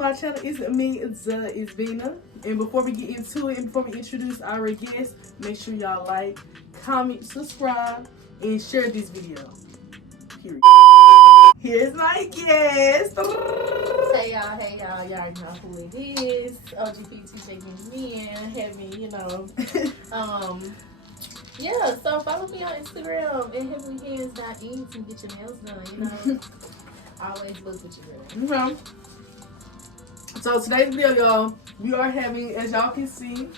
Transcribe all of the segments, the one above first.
my channel. It's me, 𝒮𝓉𝒶𝓎. And before we get into it, and before we introduce our guests, make sure y'all like, comment, subscribe, and share this video. Period. Here's my guest. Hey y'all, y'all already know who it is. OGPT taking me in, having, you know. Yeah, so follow me on Instagram at heavenlyhands.ins and get your nails done, you know. Always look what you're doing. Okay. So today's video, y'all, we are having, as y'all can see,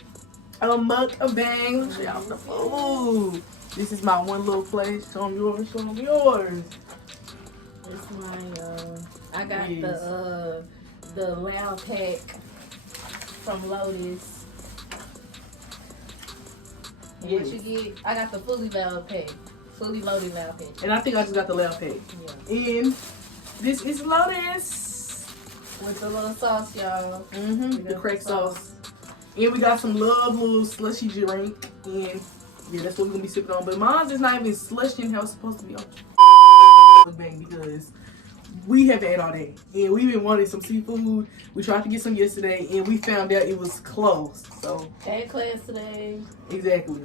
a mukbang. Show y'all the food. This is my one little place. Show them yours. Show them yours. It's my I got the loud pack from Lotus. And Yes. what you get? I got the fully loud pack. Fully loaded loud pack. And I think I just got the loud pack. Yeah. And this is Lotus. With the little sauce, y'all. The crack sauce. And we got some little slushy drink. And yeah, that's what we're gonna be sipping on. But mine's is not even slushy and how it's supposed to be on mukbang because we haven't ate all day. And we've been wanting some seafood. We tried to get some yesterday and we found out it was closed. So had class today. exactly.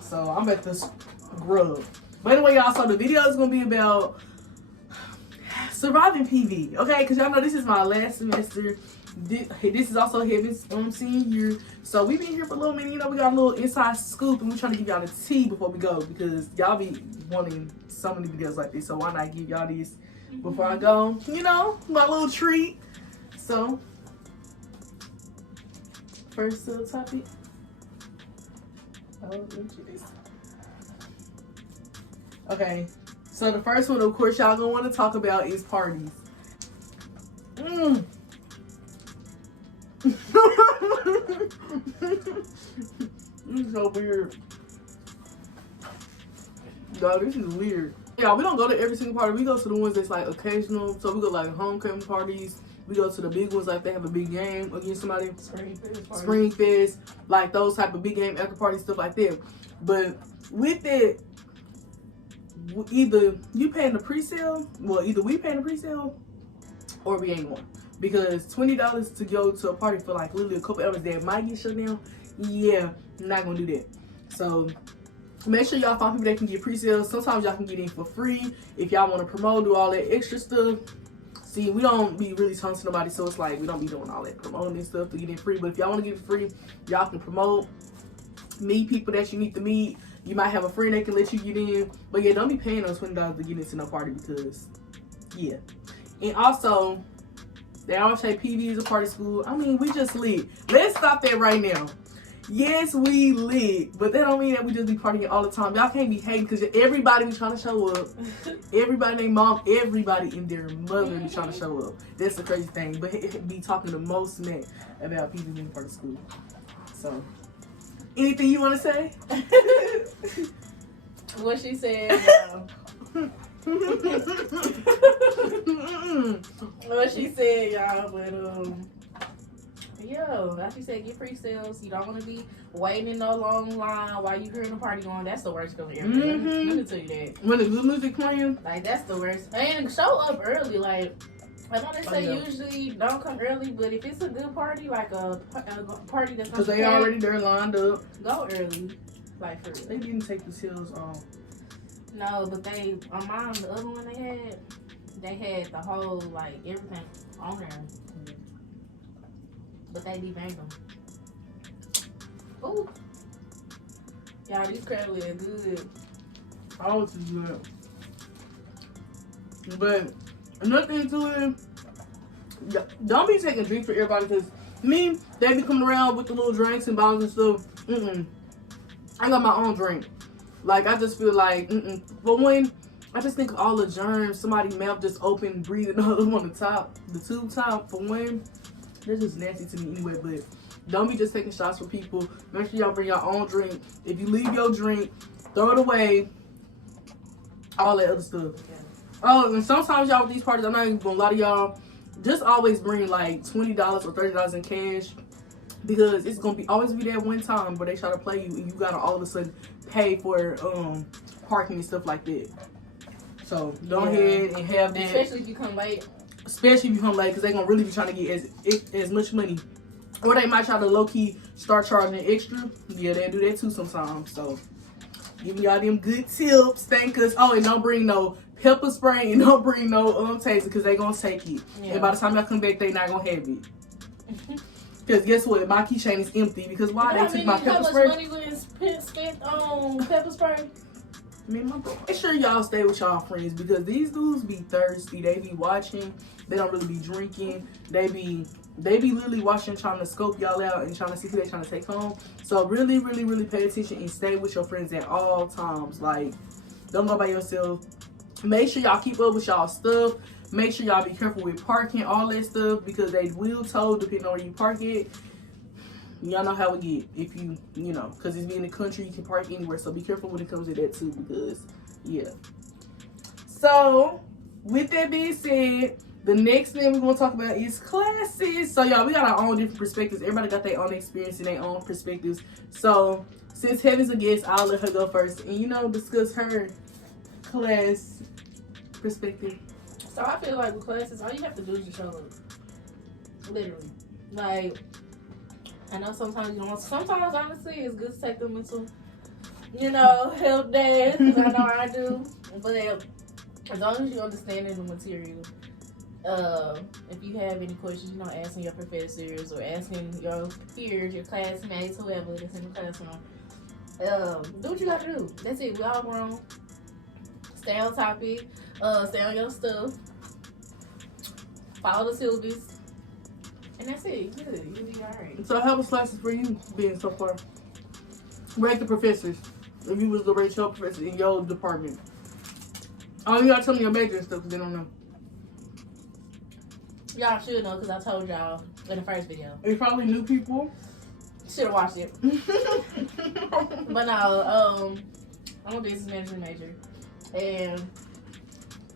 So I'm at this grub. But anyway, y'all, so the video is gonna be about surviving PV, okay? Because y'all know this is my last semester. This is also Heaven's senior year. So we've been here for a little minute. You know, we got a little inside scoop, and we're trying to give y'all the tea before we go because y'all be wanting so many videos like this. So why not give y'all this before I go? You know, my little treat. So first topic. Oh, let me do this. Okay. So the first one, of course, y'all gonna want to talk about is parties. This is so weird. Y'all, this is weird. Y'all, we don't go to every single party. We go to the ones that's like occasional. So we go like homecoming parties. We go to the big ones like they have a big game against somebody. Spring Fest. Like those type of big game after party stuff like that. But with it, either you paying the pre-sale, well, either we paying the pre-sale or we ain't going. Because $20 to go to a party for like literally a couple hours that might get shut down, yeah, I'm not gonna do that. So make sure y'all find people that can get pre-sales. Sometimes y'all can get in for free if y'all want to promote, do all that extra stuff. See, we don't be really talking to nobody, so it's like we don't be doing all that promoting and stuff to get in free. But if y'all want to get it free, y'all can promote, meet people that you need to meet. You might have a friend that can let you get in. But yeah, don't be paying those $20 to get into no party because, yeah. And also, they always say PV is a party school. I mean, we just lit. Let's stop that right now. Yes, we lit. But that don't mean that we just be partying all the time. Y'all can't be hating because everybody be trying to show up. Everybody, their mom, everybody in their mother be trying to show up. That's the crazy thing. But it be talking the most smack about PV being party school. So, anything you want to say? What she said. What she said, y'all. But yo, like you said, get free sales. You don't want to be waiting in no long line while you hearing the party going. That's the worst feeling ever. Let me tell you that. When the good music playing, like that's the worst. And show up early, like. I know they say usually don't come early, but if it's a good party, like a party that's because they already there lined up, go early. Like for real. They didn't take the sales off. No, but they on mine, the other one they had the whole like everything on there, but they debanged them. Ooh, y'all, these crab legs are good. Always is good, but. Another thing to it, don't be taking drinks for everybody because me, they be coming around with the little drinks and bottles and stuff. I got my own drink. Like, I just feel like, But when I just think of all the germs, somebody's mouth just open, breathing all on the top, the tube top, for one, they're just nasty to me anyway. But don't be just taking shots for people. Make sure y'all bring your own drink. If you leave your drink, throw it away. All that other stuff. Oh, and sometimes y'all with these parties, I'm not even gonna lie to y'all, just always bring like $20 or $30 in cash because it's gonna be always be that one time where they try to play you and you gotta all of a sudden pay for parking and stuff like that. So go ahead and have that. Especially if you come late. especially if you come late, because they're gonna really be trying to get as much money. Or they might try to low-key start charging extra. Yeah, they do that too sometimes. So, giving y'all them good tips. Thank us. Oh, and don't bring no pepper spray and don't bring no taser, because they gonna take it. Yeah. And by the time y'all come back, they not gonna have it. Because guess what? My keychain is empty. Because why they took my pepper spray? How much money was spent on pepper spray? Man, my bro. Make sure y'all stay with y'all friends, because these dudes be thirsty. They be watching. They don't really be drinking. They be literally watching, trying to scope y'all out and trying to see who they trying to take home. So really, really, really pay attention and stay with your friends at all times. Like, don't go by yourself. Make sure y'all keep up with y'all stuff. Make sure y'all be careful with parking, all that stuff, because they will tow depending on where you park it. Y'all know how it get if you know, because it's being in the country, you can park anywhere. So be careful when it comes to that too, because, yeah. So, with that being said, the next thing we're going to talk about is classes. So, y'all, we got our own different perspectives. Everybody got their own experience and their own perspectives. So, since Heaven's a guest, I'll let her go first and, discuss her class perspective. So, I feel like with classes, all you have to do is just show up. Literally. Like, I know sometimes you don't want to. Sometimes, honestly, it's good to take them into, help days, because I know I do. But as long as you understand the material, if you have any questions, asking your professors or asking your peers, your classmates, whoever that's in the classroom, do what you got to do. That's it. We all grown. Stay on topic. Stay on your stuff. Follow the syllabus. And that's it. You'll be alright. So how was classes for you being so far? Rate the professors. If you was the rate your professor in your department. Oh, you gotta tell me your major and stuff, because they don't know. Y'all should know, because I told y'all in the first video. It's probably new people. Should have watched it. But no, I'm a business management major. And,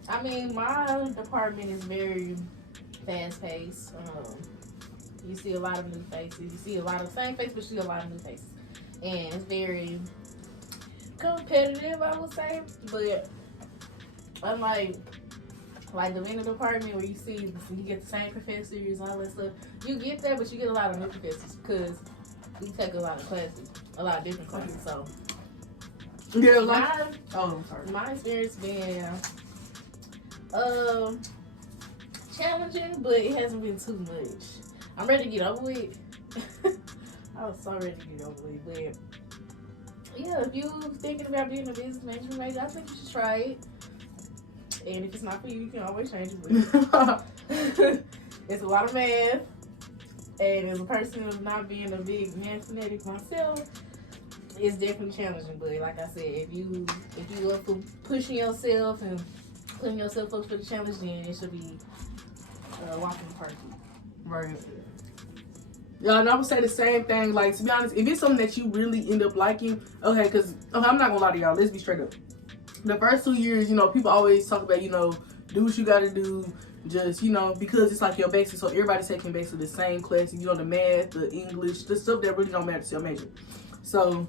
I mean, my department is very fast-paced. You see a lot of new faces. You see a lot of same faces, but you see a lot of new faces. And it's very competitive, I would say. But unlike the vendor department where you get the same professors, all that stuff, you get that, but you get a lot of new professors because you take a lot of classes, a lot of different classes. So yeah, my experience been challenging, but it hasn't been too much. I'm ready to get over it. I was so ready to get over it. But yeah, if you're thinking about being a business management major, I think you should try it. And if it's not for you, you can always change it. It's a lot of math. And as a person of not being a big math fanatic myself, it's definitely challenging. But like I said, if you up for pushing yourself and putting yourself up for the challenge, then it should be walking the park. Right. Yeah, and I would say the same thing. Like, to be honest, if it's something that you really end up liking, okay, because I'm not gonna lie to y'all, let's be straight up. The first 2 years, people always talk about, do what you gotta do, just, because it's like your basic, so everybody's taking basically the same classes, the math, the English, the stuff that really don't matter to your major. So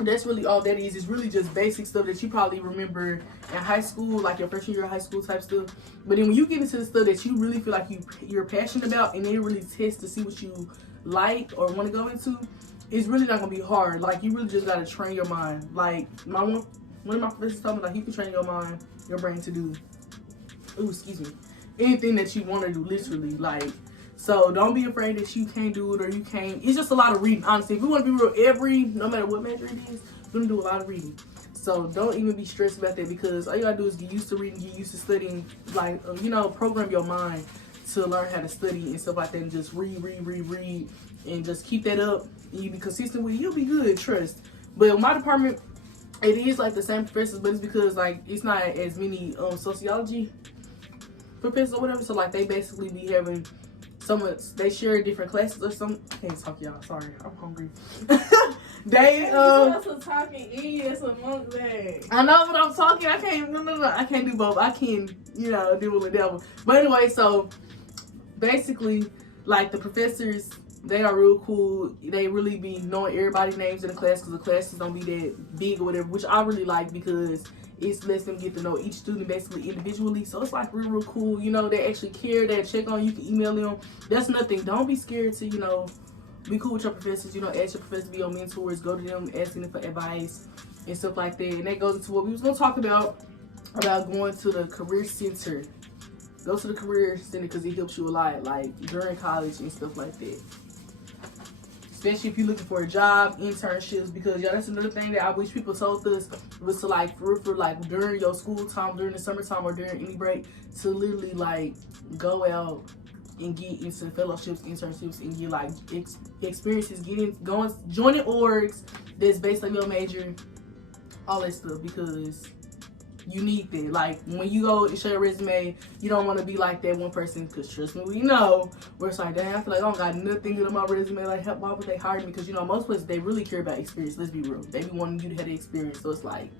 that's really all that is. It's really just basic stuff that you probably remember in high school, like your freshman year of high school type stuff. But then when you get into the stuff that you really feel like you're passionate about, and they really test to see what you like or want to go into, it's really not gonna be hard. Like, you really just gotta train your mind. Like, one of my professors told me, like, you can train your mind, your brain to do, anything that you want to do, literally. Like, so don't be afraid that you can't do it or you can't. It's just a lot of reading, honestly. If we want to be real, no matter what major it is, we're gonna do a lot of reading. So don't even be stressed about that, because all you gotta do is get used to reading, get used to studying, like, program your mind to learn how to study and stuff like that, and just read, and just keep that up, and you be consistent with it, you'll be good, trust. But in my department, it is like the same professors, but it's because, like, it's not as many sociology professors or whatever, so like they basically be having they share different classes or something. I can't talk, y'all, sorry, I'm hungry. They also talking idiots among that. I know, but I'm talking. I can't. No. I can't do both. I can, deal with the devil. But anyway, so basically, like, the professors, they are real cool. They really be knowing everybody's names in the class, because the classes don't be that big or whatever, which I really like, because It lets them get to know each student basically individually. So it's like real cool. You know, they actually care, they check on you, can email them. That's nothing. Don't be scared to, you know, be cool with your professors. You know, ask your professors to be your mentors. Go to them, asking them for advice and stuff like that. And that goes into what we was going to talk about going to the career center. Go to the career center because it helps you a lot, like during college and stuff like that. Especially if you're looking for a job, internships, because y'all, that's another thing that I wish people told us was to like for like during your school time, during the summertime or during any break, to literally like go out and get into fellowships, internships, and get like experiences, joining orgs that's based on your major, all that stuff, because you need that. Like when you go and show your resume, you don't want to be like that one person, because trust me, we know, where it's like, damn, I feel like I don't got nothing good on my resume, like why would they hire me? Because you know, most places they really care about experience. Let's be real, they be wanting you to have the experience. So it's like,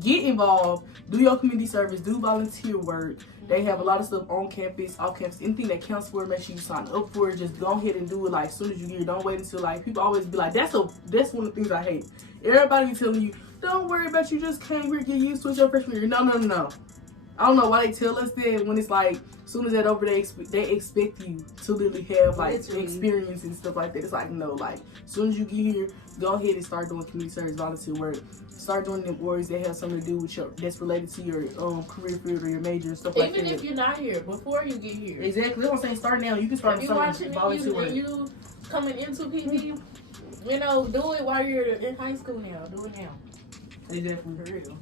get involved, do your community service, do volunteer work. They have a lot of stuff on campus, off campus, anything that counts for it, make sure you sign up for it. Just go ahead and do it like as soon as you get here. Don't wait until like, people always be like, that's one of the things I hate. Everybody be telling you, don't worry about, you just came here, get used to it your freshman year. No. I don't know why they tell us that, when it's like, as soon as that over, they expect you to literally have like experience and stuff like that. It's like, no, like as soon as you get here, go ahead and start doing community service, volunteer work. Start doing them orgs that have something to do with that's related to your career field or your major and stuff like that. Even if you're not here, before you get here. Exactly. I'm saying start now. You can start something volunteer work. You coming into PP, you know, do it while you're in high school now. Do it now. Exactly. For real.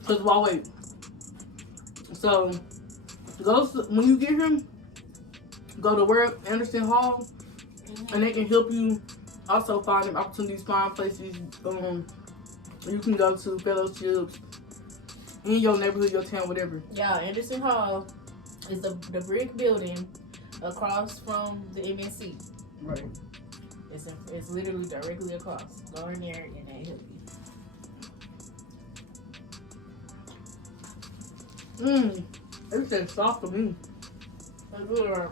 Because while wait. So when you get here, go to Word Anderson Hall, and they can help you also find them opportunities, find places. You can go to fellowships in your neighborhood, your town, whatever. Yeah, Anderson Hall is the brick building across from the MNC. Right. It's literally directly across. Go in there and they help you. It's that soft for me. That's good, right?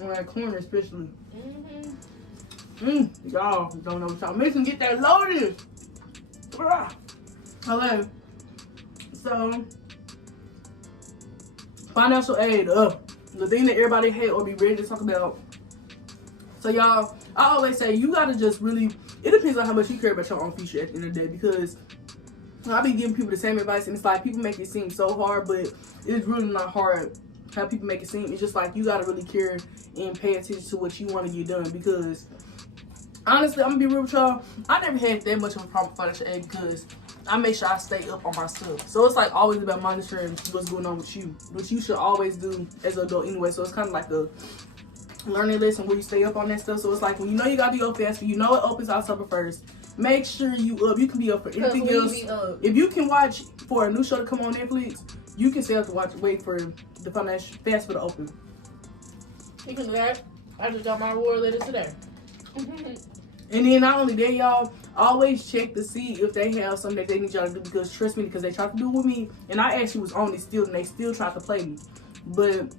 And that corn especially. Y'all don't know what y'all missing. Get that loaded. Okay. So, financial aid. The thing that everybody hate or be ready to talk about. So y'all, I always say you gotta just really, it depends on how much you care about your own future at the end of the day, because I be giving people the same advice, and it's like people make it seem so hard, but it's really not hard how people make it seem. It's just like you gotta really care and pay attention to what you want to get done, because honestly, I'm gonna be real with y'all, I never had that much of a problem with financial aid because I make sure I stay up on my stuff. So it's like always about monitoring what's going on with you, which you should always do as an adult anyway. So it's kind of like a learning lesson where you stay up on that stuff. So it's like when you know you gotta be up fast, you know it opens October 1st. Make sure you up. You can be up for anything else. If you can watch for a new show to come on Netflix, you can stay up to wait for the financial fast for the open. Speaking of that, I just got my reward letter today. And then not only that, y'all, always check to see if they have something that they need y'all to do, because trust me, because they tried to do it with me, and I actually was on it still, and they still tried to play me. But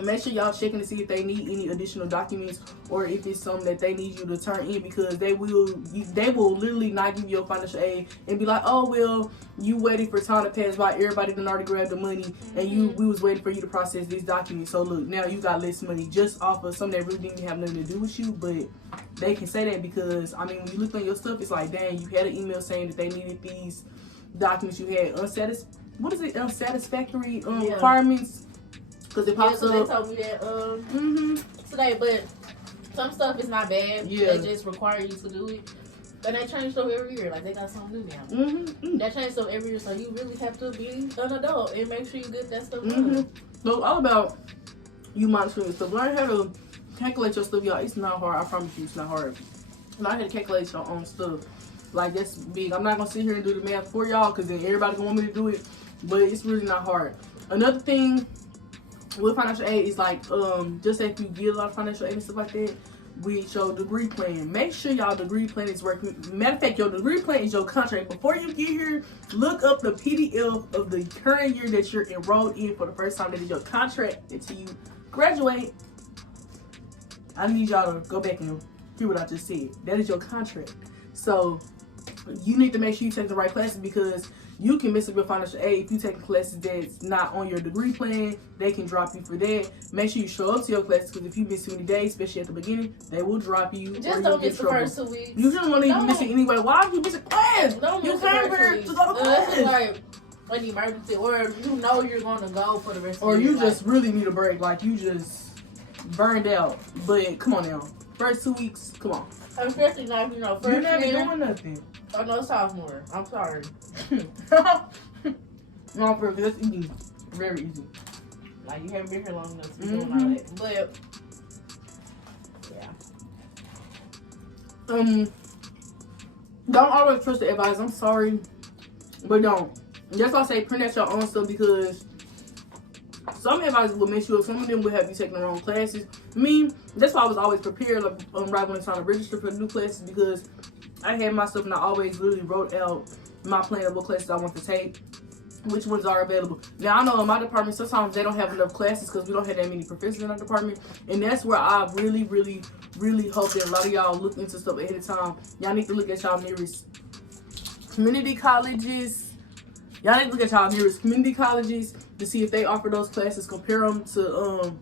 make sure y'all checking to see if they need any additional documents, or if it's something that they need you to turn in, because they will literally not give you your financial aid and be like, oh well, you waiting for time to pass by, everybody done already grabbed the money, and we was waiting for you to process this document, so look, now you got less money just off of something that really didn't have nothing to do with you. But they can say that because, I mean, when you look on your stuff, it's like, dang, you had an email saying that they needed these documents, you had unsatisfactory requirements, because it pops up. They told me that today, but some stuff is not bad. They just require you to do it. And they change stuff every year. Like, they got something new now. They change stuff every year, so you really have to be an adult and make sure you get that stuff done. So all about you monitoring stuff. Learn how to calculate your stuff, y'all. It's not hard. I promise you, it's not hard. Learn how to calculate your own stuff. Like, that's big. I'm not gonna sit here and do the math for y'all, because then everybody gonna want me to do it. But it's really not hard. Another thing with financial aid is like, just if you get a lot of financial aid and stuff like that, with your degree plan, make sure y'all degree plan is working. Matter of fact, your degree plan is your contract. Before you get here, look up the PDF of the current year that you're enrolled in for the first time. That is your contract until you graduate. I need y'all to go back and hear what I just said. That is your contract. So you need to make sure you take the right classes, because you can miss up your financial aid if you take classes that's not on your degree plan. They can drop you for that. Make sure you show up to your classes, because if you miss too many days, especially at the beginning, they will drop you. Just don't miss the first 2 weeks. You shouldn't want to even miss it anyway. Why are you missing class? Don't You miss the came first 2 here weeks. to go to class. Like an emergency, or you know you're going to go for the rest of the Or you week. just really need a break. Like, you just burned out. But come on now. First 2 weeks, come on. Especially not, you know, You're freshman. not doing nothing. Oh, no, sophomore. I'm sorry. No, for real, that's easy. Very easy. Like, you haven't been here long enough to be doing all that. But, yeah. Don't always trust the advice. I'm sorry, but don't. That's why I say print out your own stuff, because some advisors will mess you up. Some of them will have you taking the wrong classes. Me, that's why I was always prepared, like, right when I'm trying to register for the new classes, because I had my stuff and I always literally wrote out my plan of what classes I want to take, which ones are available. Now, I know in my department, sometimes they don't have enough classes because we don't have that many professors in our department. And that's where I really, really, really hope that a lot of y'all look into stuff ahead of time. Y'all need to look at y'all nearest community colleges. Y'all need to look at y'all nearest community colleges to see if they offer those classes. Compare them to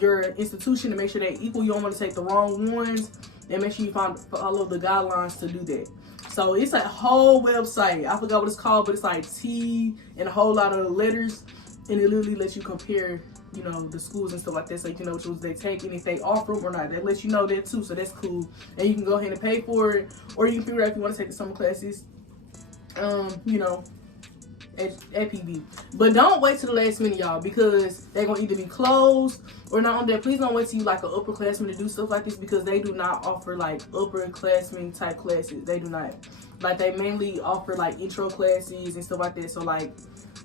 your institution to make sure they equal. You don't want to take the wrong ones. And make sure you follow the guidelines to do that. So it's a whole website. I forgot what it's called, but it's like T and a whole lot of letters. And it literally lets you compare, you know, the schools and stuff like that, so you can know which ones they take and if they offer them or not. That lets you know that too, so that's cool. And you can go ahead and pay for it, or you can figure out if you want to take the summer classes, you know, at PV. But don't wait till the last minute, y'all, because they're gonna either be closed or not on that. Please don't wait till you like an upperclassman to do stuff like this, because they do not offer like upperclassman type classes. They do not. Like, they mainly offer like intro classes and stuff like that. So like,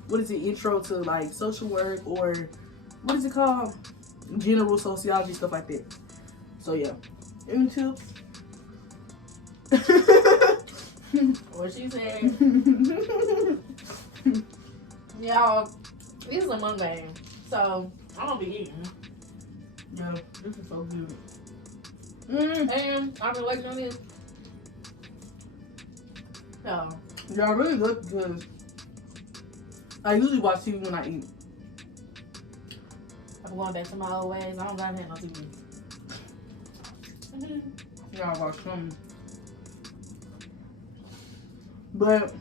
what is it, intro to like social work, or what is it called, general sociology, stuff like that. So yeah, any tips? What she said. Y'all, this is a mukbang, so I'm gonna be eating. Yeah, this is so good. And I've been waiting on this. So, Y'all really good, because I usually watch TV when I eat. I'm going back to my old ways. I don't gotta have no TV. Y'all watch some. But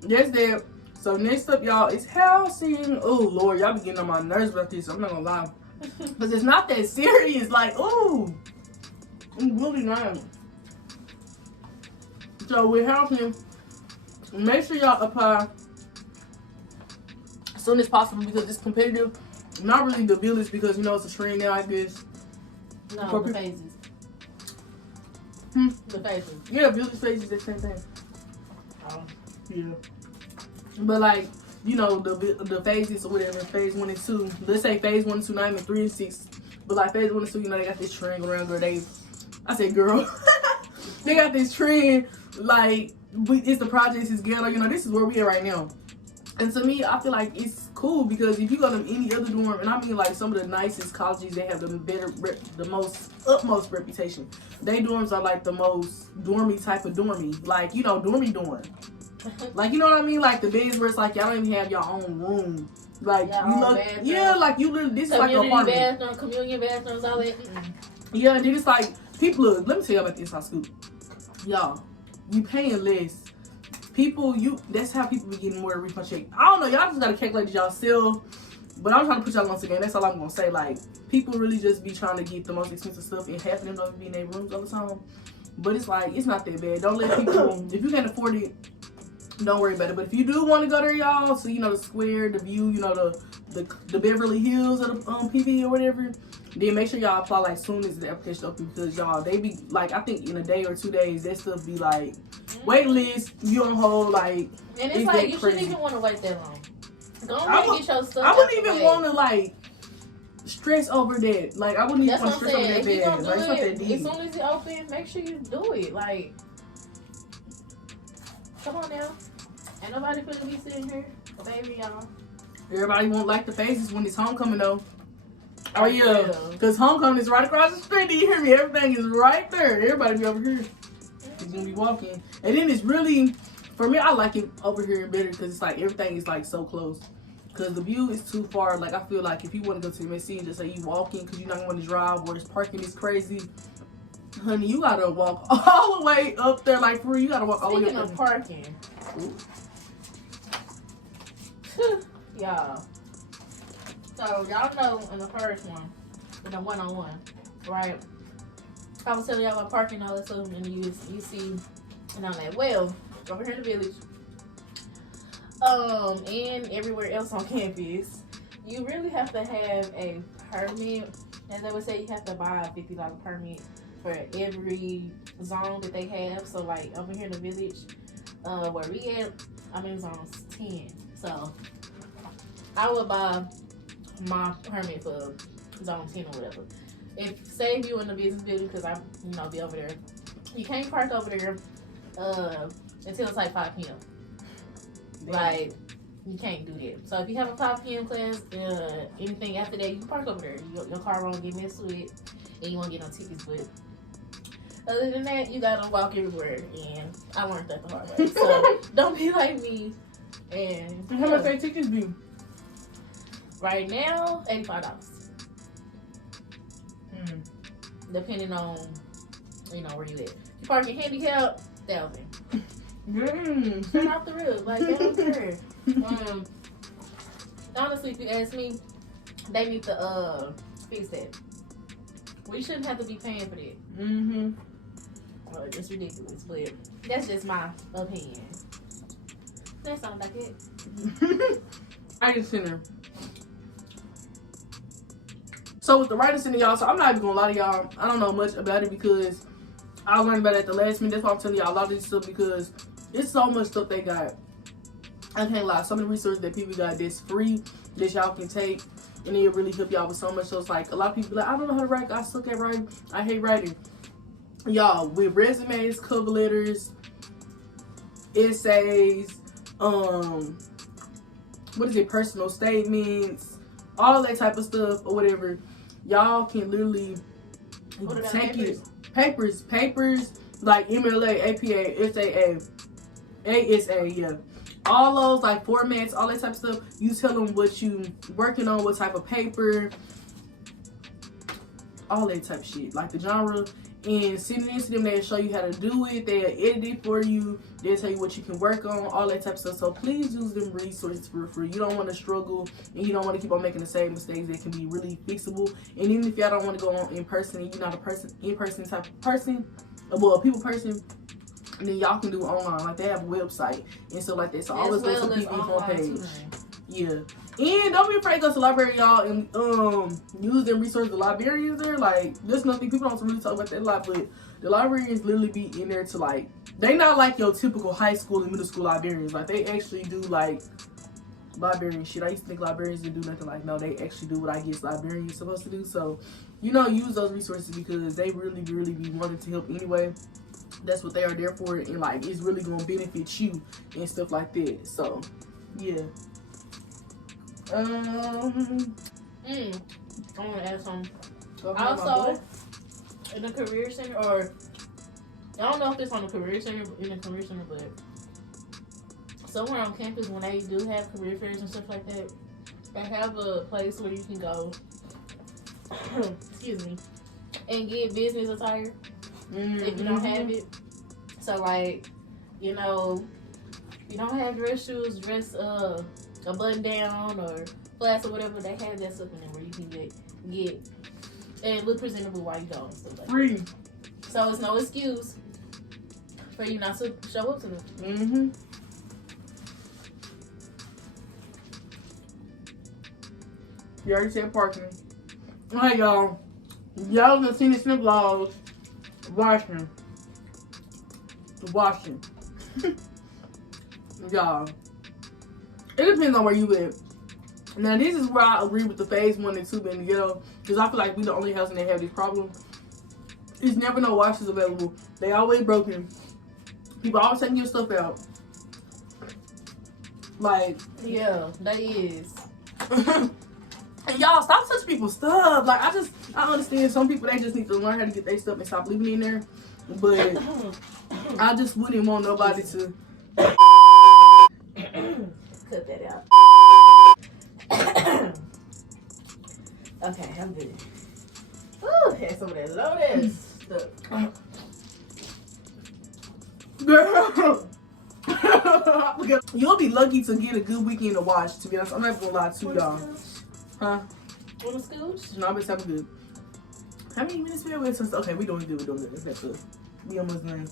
that's that. So next up, y'all, is housing. Oh Lord, y'all be getting on my nerves about this. I'm not gonna lie, because it's not that serious. Like, oh, it's really not. So with housing, make sure y'all apply as soon as possible, because it's competitive. Not really the village, because you know it's a trend now, I guess. No, the phases. The phases. Yeah, village phases, the same thing. Oh. Yeah. But like, you know, the phases or whatever, phase 1 and 2. Let's say phase 1 and 2, not even 3 and 6. But like phase 1 and 2, you know, they got this trend around, girl. I said girl. They got this trend, like, it's the projects, it's ghetto, you know, this is where we are right now. And to me, I feel like it's cool, because if you go to any other dorm, and I mean like some of the nicest colleges, they have the utmost reputation. They dorms are like the most dormy type of dormy, like, you know, dormy dorm. Like, you know what I mean? Like the beds where it's like y'all don't even have your own room. Like, you look, yeah, like you live, this is like an apartment. Bathroom, communion bathrooms, all that. Yeah, and then it's like, people, look, let me tell you about this high school. Y'all, you paying less. People, that's how people be getting more refund check. I don't know, y'all just gotta calculate it yourself. But I'm trying to put y'all on again. That's all I'm gonna say. Like, people really just be trying to get the most expensive stuff, and half of them don't be in their rooms all the time. But it's like, it's not that bad. Don't let people, if you can't afford it, don't worry about it. But if you do want to go there, y'all, so you know the square, the view, you know the Beverly Hills or the PV or whatever, then make sure y'all apply like soon as the application open, because y'all, they be like, I think in a day or 2 days, that stuff be like wait list, you on hold, like, and it's like you shouldn't even want to wait that long. Go ahead and get your stuff. I wouldn't even want to like stress over that. Like, I wouldn't even want to stress over that bad. Like, it's not that deep. As soon as it opens, make sure you do it. Like, come on now. Ain't nobody finna be sitting here, baby, y'all. Everybody won't like the faces when it's homecoming, though. Oh, yeah. Because homecoming is right across the street. Do you hear me? Everything is right there. Everybody be over here. gonna be walking. And then it's really, for me, I like it over here better because it's like everything is like so close. Because the view is too far. Like, I feel like if you want to go to MSC and just say you walking because you're not going to drive or this parking is crazy, honey, you got to walk all the way up there. Like, for real, you got to walk all the way up there. Speaking of parking, y'all. So, y'all know in the first one, in the one-on-one, right? I was telling y'all about parking and all that stuff, and you see, and I'm like, well, over here in the village, and everywhere else on campus, you really have to have a permit. As I would say, you have to buy a $50 permit for every zone that they have. So like over here in the village, where we at, I'm in zone 10. So I would buy my permit for zone 10 or whatever. Say if you in the business building, because I be over there, you can't park over there until it's like 5 p.m. Like, you can't do that. So if you have a 5 p.m. class, anything after that, you can park over there. Your car won't get messed with, and you won't get no tickets. But other than that, you gotta walk everywhere, and I learned that the hard way. So don't be like me. And how much that tickets be? Right now, $85. Depending on where you at. If you parking handicap, $1,000. Straight off the roof, like they don't care. Honestly, if you ask me, they need to fix that. We shouldn't have to be paying for that. Well, it's ridiculous, but that's just my opinion. That sounds like it. Writing center. So with the writing center, y'all, so I'm not even gonna lie to y'all, I don't know much about it because I learned about it at the last minute. That's why I'm telling y'all a lot of this stuff, because it's so much stuff they got. I can't lie. Some of the resources that people got that's free that y'all can take, and it'll really help y'all with so much. So it's like a lot of people like, I don't know how to write. I suck at writing. I hate writing. Y'all, with resumes, cover letters, essays, personal statements, all that type of stuff or whatever, y'all can literally take it. Papers, like MLA, APA, SAA, ASA, yeah. All those like formats, all that type of stuff. You tell them what you working on, what type of paper, all that type of shit. Like the genre, and send it into them. They'll show you how to do it. They'll edit it for you. They'll tell you what you can work on, all that type of stuff. So please use them resources for free. You don't want to struggle, and you don't want to keep on making the same mistakes that can be really fixable. And even if y'all don't want to go on in person, and you're not a in-person type of person, well, a people person, and then y'all can do it online. Like they have a website and stuff like that. So always go to the PV homepage. Yeah. And don't be afraid to go to the library, y'all, and use them resources. The librarians there, like, there's nothing, people don't really talk about that a lot, but the librarians literally be in there to, like, they not like your typical high school and middle school librarians. Like, they actually do, like, librarian shit. I used to think librarians didn't do nothing. Like, no, they actually do what I guess librarians supposed to do. So, use those resources because they really be wanting to help anyway. That's what they are there for, and, like, it's really going to benefit you and stuff like that. So, yeah. I want to add something. Also, in the career center, or I don't know if it's on the career center, but somewhere on campus when they do have career fairs and stuff like that, they have a place where you can go, excuse me, and get business attire if you don't have it. So like, you don't have dress shoes, a button down or flats or whatever, they have that stuff in there where you can get and look presentable while you go and stuff like free. That. So it's no excuse for you not to show up to them. You already said parking. Alright, y'all. Y'all gonna see this in the vlogs. Washing. Y'all. It depends on where you live. Now, this is where I agree with the phase 1 and 2 being the ghetto, because I feel like we the only housing that have this problem. There's never no washers available. They always broken. People always taking your stuff out. Like, yeah, that is. And And y'all, stop touching people's stuff. Like, I understand some people, they just need to learn how to get their stuff and stop leaving in there. But I just wouldn't want nobody to cut that out. Okay, I'm good. Ooh, had some of that loaded stuff. Girl. You'll be lucky to get a good weekend to watch, to be honest. I'm not gonna lie to y'all. Huh? Want a scooch? No, but it's good. How many minutes we have? Okay, we doing good. That's good. We almost done.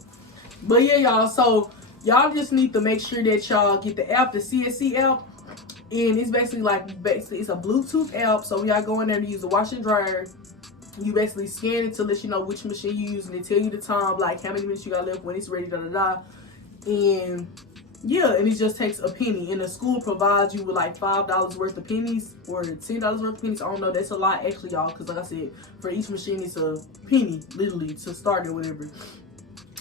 But yeah, y'all. So y'all just need to make sure that y'all get the app, the CSC app, and it's basically it's a Bluetooth app. So y'all go in there to use the washer and dryer. You basically scan it to let you know which machine you use, and it tell you the time, like how many minutes you got left, when it's ready, And yeah, and it just takes a penny. And the school provides you with like $5 worth of pennies or $10 worth of pennies. I don't know, that's a lot actually, y'all, because like I said, for each machine it's a penny literally to start or whatever.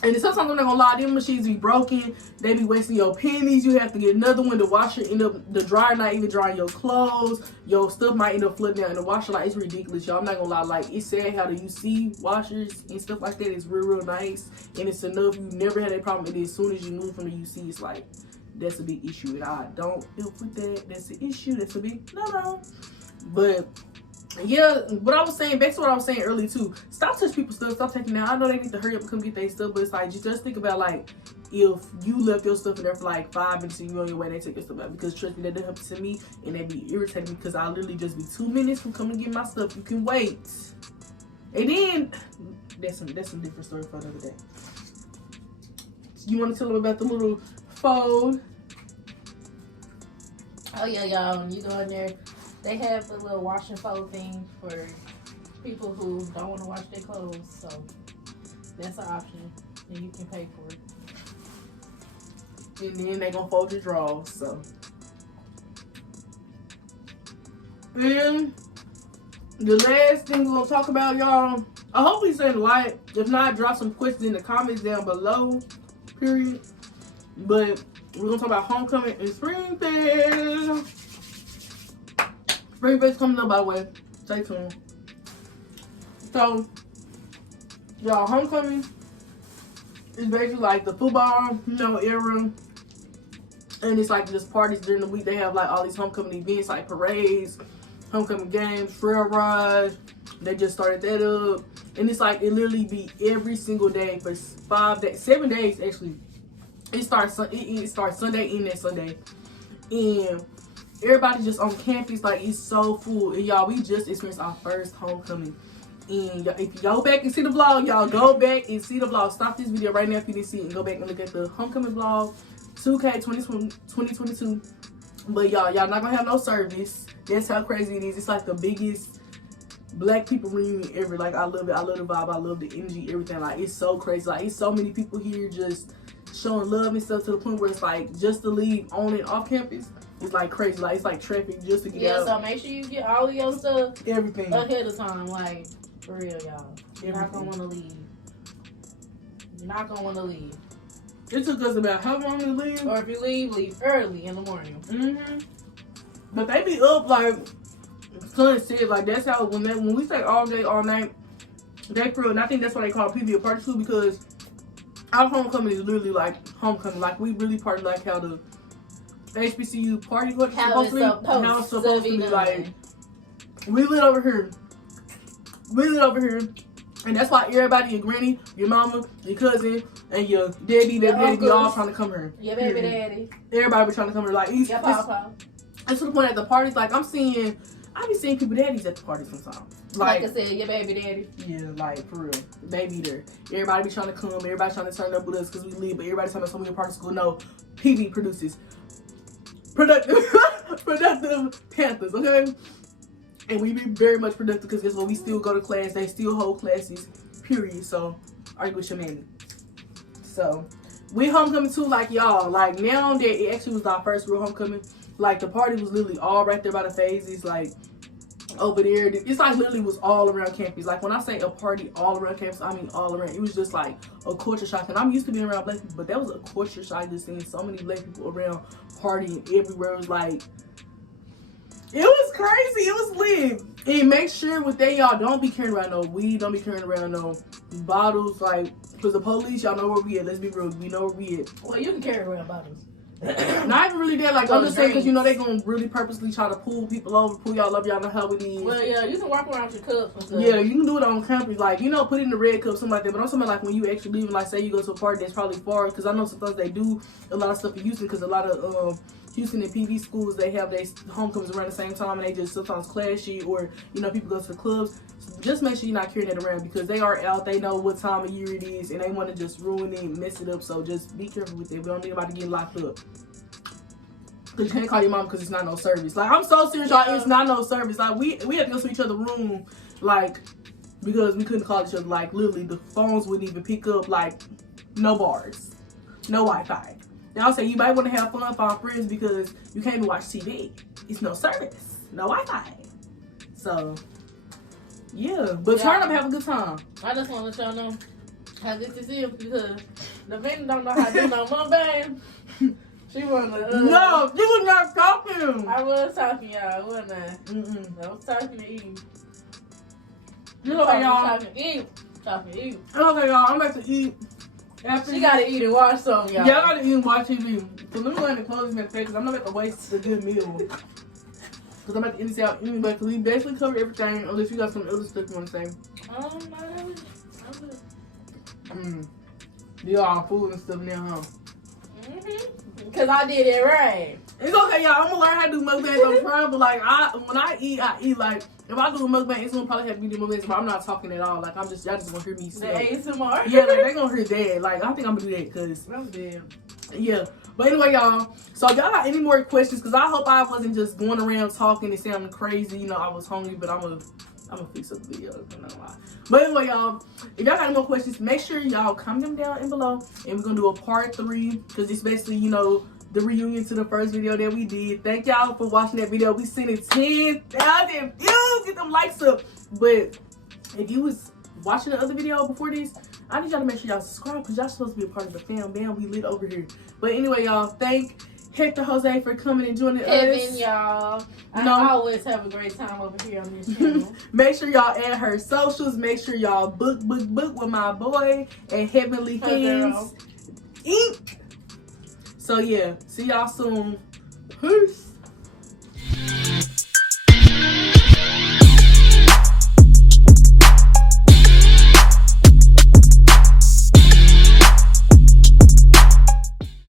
And sometimes I'm not gonna lie, them machines be broken, they be wasting your pennies. You have to get another one. The washer the dryer not even drying your clothes. Your stuff might end up flooding out in the washer. Like, it's ridiculous, y'all. I'm not gonna lie, like, it's sad how the UC washers and stuff like that is real nice, and it's enough. You never had a problem. And as soon as you move from the UC, it's like, that's a big issue. And I don't help with that. That's an issue. That's a big no. But yeah, what I was saying, back to what I was saying earlier too, stop touching people's stuff, stop taking it out. I know they need to hurry up and come get their stuff, but it's like, just think about, like, if you left your stuff in there for like 5 minutes and you're on your way, they take your stuff out. Because trust me, that didn't happen to me, and they be irritating me because I literally just be 2 minutes from coming to get my stuff. You can wait. And then that's some different story for another day. You want to tell them about the little fold? Oh yeah, y'all, when you go in there, they have the little wash and fold thing for people who don't want to wash their clothes, so that's an option, and you can pay for it. And then they gonna fold your drawers, so. And the last thing we're gonna talk about, y'all, I hope we said light. If not, drop some questions in the comments down below, period. But we're gonna talk about homecoming and spring fest. Spring fest coming up, by the way. Stay tuned. So, y'all, homecoming is basically like the football, era. And it's like just parties during the week. They have like all these homecoming events, like parades, homecoming games, trail rides. They just started that up. And it's like, it literally be every single day for 7 days actually. It starts Sunday and that Sunday. And everybody just on campus, like, it's so full. And y'all, we just experienced our first homecoming. And if you go back and see the vlog, y'all go back and see the vlog. Stop this video right now if you didn't see it and go back and look at the homecoming vlog 2K 2022. But y'all not gonna have no service. That's how crazy it is. It's like the biggest black people reunion ever. Like, I love it. I love the vibe. I love the energy, everything. Like, it's so crazy. Like, it's so many people here just showing love and stuff, to the point where it's like, just to leave on and off campus, it's like crazy. Like, it's like traffic just to get out. Yeah, so make sure you get all of your stuff, everything, ahead of time. Like, for real, y'all. You're not gonna want to leave. You're not gonna want to leave. It took us about how long to leave? Or if you leave early in the morning. But they be up, like Son said, like, that's how when we say all day, all night, they feel. And I think that's why they call PV a party too, because our homecoming is literally like homecoming. Like, we really party like how the HBCU party was supposed to be. Now it's supposed to be like, we lit over here. And that's why everybody, your granny, your mama, your cousin, and your daddy, be all trying to come here. Your baby daddy. Everybody be trying to come here. Like, your papa. And to the point at the parties, like, I be seeing people daddies at the parties sometimes. Like I said, your baby daddy. Yeah, like, for real. They be there. Everybody be trying to come. Everybody trying to turn up with us because we leave. But everybody talking about so many party school. No, PV produces productive Panthers, okay? And we be very much productive because guess what? We still go to class. They still hold classes, period. So, argue with your mammy. So, we homecoming too, like, y'all. Like, now that it actually was our first real homecoming, like, the party was literally all right there by the phases, like, over there. It's like literally was all around campus. Like, when I say a party all around campus, I mean all around. It was just like a culture shock. And I'm used to being around black people, but that was a culture shock, just seeing so many black people around partying everywhere. It was like, It was crazy. It was lit. And make sure with that, y'all, don't be carrying around no weed. Don't be carrying around no bottles. Like, because the police, y'all know where we at. Let's be real. We know where we at. Well, you can carry around bottles. Not even really that. Like, I'm just saying, because, you know, they going to really purposely try to pull people over, pull y'all up. Y'all know how it is. Well, yeah, you can walk around with your cups and stuff. Yeah, you can do it on campus. Like, you know, put it in the red cup, something like that. But I'm talking about, like, when you actually leaving, like, say you go to a party that's probably far. Because I know sometimes they do a lot of stuff in Houston, because a lot of, Houston and PV schools, they have their homecomings around the same time, and they just sometimes clashy, or, you know, people go to the clubs. So just make sure you're not carrying it around, because they are out, they know what time of year it is, and they want to just ruin it and mess it up. So just be careful with it. We don't need anybody to get locked up. Because you can't call your mom because it's not no service. Like, I'm so serious, y'all, it's not no service. Like, we had to go to each other's room, like, because we couldn't call each other. Like, literally, the phones wouldn't even pick up, like, no bars, no Wi-Fi. Y'all say you might want to have fun for our friends because you can't even watch TV. It's no service, no Wi-Fi. So, yeah. But turn up, have a good time. I just want to let y'all know how this is because the men don't know how to do no mukbang. She wanna. No, you was not talking. I was talking, y'all. Wasn't I? I was talking to Eve. Okay, y'all. Talking to Eve. Okay, y'all. I'm about to eat. After she gotta eat and watch something, y'all. Y'all gotta eat and watch TV. So let me go ahead and close this because I'm not about to waste a good meal. Because I'm about to end this out anyway. Because we basically covered everything unless you got some other stuff you want to say. You all food and stuff now, huh? Because I did it right. It's okay, y'all. I'm gonna learn how to do mukbangs on Prime, but like when I eat like if I do a mukbang, it's gonna probably have to be the mukbangs, but I'm not talking at all. Like y'all just gonna hear me say ASMR. Yeah, like they gonna hear that. Like I think I'm gonna do that because I'm dead. Yeah. But anyway, y'all. So if y'all got any more questions, because I hope I wasn't just going around talking and sounding crazy. You know, I was hungry, but I'm gonna fix up the video. But anyway, y'all, if y'all got any more questions, make sure y'all comment them down in below, and we're gonna do a part 3 because it's basically, you know, the reunion to the first video that we did. Thank y'all for watching that video. We sent it 10,000 views. Get them likes up. But if you was watching the other video before this, I need y'all to make sure y'all subscribe because y'all supposed to be a part of the fam. Bam, we lit over here. But anyway, y'all, thank Hector Jose for coming and joining us. Y'all. I always have a great time over here on this channel. Make sure y'all add her socials. Make sure y'all book with my boy at Heavenly Hands Inc. So yeah, see y'all soon. Peace.